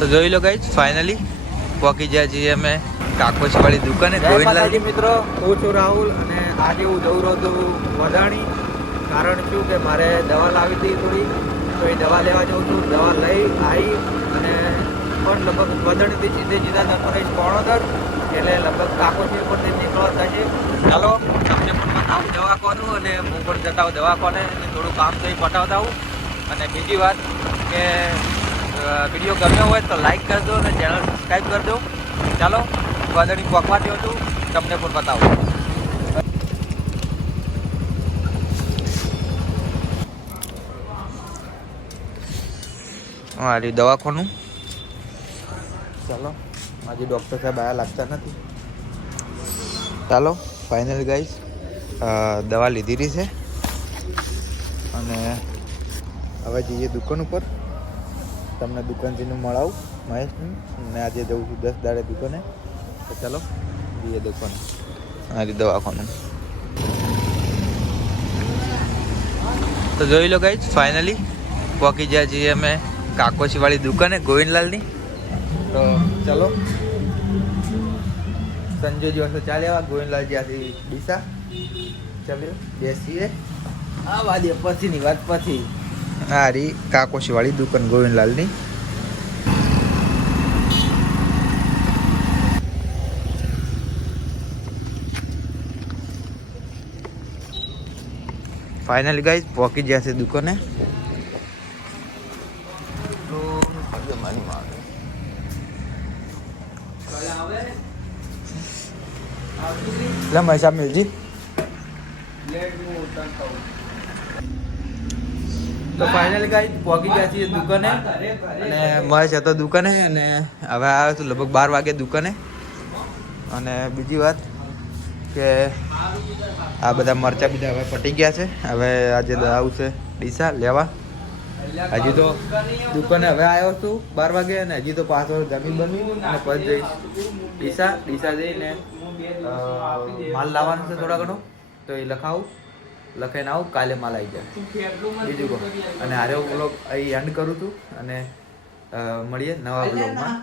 તો જોઈ લો guys, finally પહોંચી ગયા છીએ અમે કાકોશવાળી દુકાને. ગોવિંદલાલજી મિત્રો, હું છું રાહુલ અને આજે હું જઉં રહ્યો છું વડાણી. કારણ શું કે મારે દવા લાવી હતી થોડી, તો એ દવા લેવા જાઉં છું. દવા લઈ આવી અને પણ લગભગ વડાણીથી સીધા જતો રહીશ કોણોદર, એટલે લગભગ કાકોશી પરથી નીકળવા થશે. ચાલો તમને પણ બતાવું દવાખાનું અને હું પણ જતા હોઉં દવાખાને, થોડું કામ તો પટાવતા આવું. અને બીજી વાત કે વિડીયો ગમ્યો હોય તો લાઈક કરી દો અને ચેનલ સબસ્ક્રાઈબ કરી દો. ચાલો વડાણી પહોંચવા દો છું, તમને પણ બતાવું. મારી દવાખાનું. ચાલો, આજે ડૉક્ટર સાહેબ આયા લાગતા નથી. ચાલો ફાઇનલ ગાઈસ, દવા લીધેલી છે અને હવે જઈએ દુકાન ઉપર. તમને દુકાનથી મળાવું મહેશનું. અને આજે જઉં છું 10 દાડે દુકાને. તો ચાલો જઈએ દુકાને. મારી દવાખાનું. તો જોઈ લો ગાઈસ, ફાઇનલી પહોંચી ગયા છીએ અમે કાકોશીવાળી દુકાને ગોવિંદલાલની. તો ચલો સંજય દિવસો ચાલ્યા ગોવિંદલાલ જ્યાંથી ડીસા. ચાલ્યો બેસીએ આ વાત પછીની વાત પછી. આ રી કાકોશીવાળી દુકાન ગોવિંદલાલની. ફાઇનલી ગાઈસ પહોંચી ગયા છે દુકાને. લે મહેશા મિલજી. તો ફાઇનલી ગાઈસ પહોંચી ગયા છીએ દુકાને અને મહેશ હતો દુકાને અને હવે આવ્યો છું લગભગ 12 વાગે દુકાને. અને બીજી વાત કે આ બધા મરચા બીજા હવે પટી ગયા છે. હવે આજે આવશે ડીસા લેવા. હજી તો દુકાને હવે આવ્યો છું 12 વાગે અને હજી તો પાછો જમીન બનવું અને પછી જઈશ ડીસા જઈને માલ લાવવાનો છે થોડા ઘણો, તો એ લખાઈને આવું. કાલે માલ આવી જાય બીજું કહો. અને હારે હું બ્લોગ અહીં એન્ડ કરું છું અને મળીએ નવા બ્લોગમાં.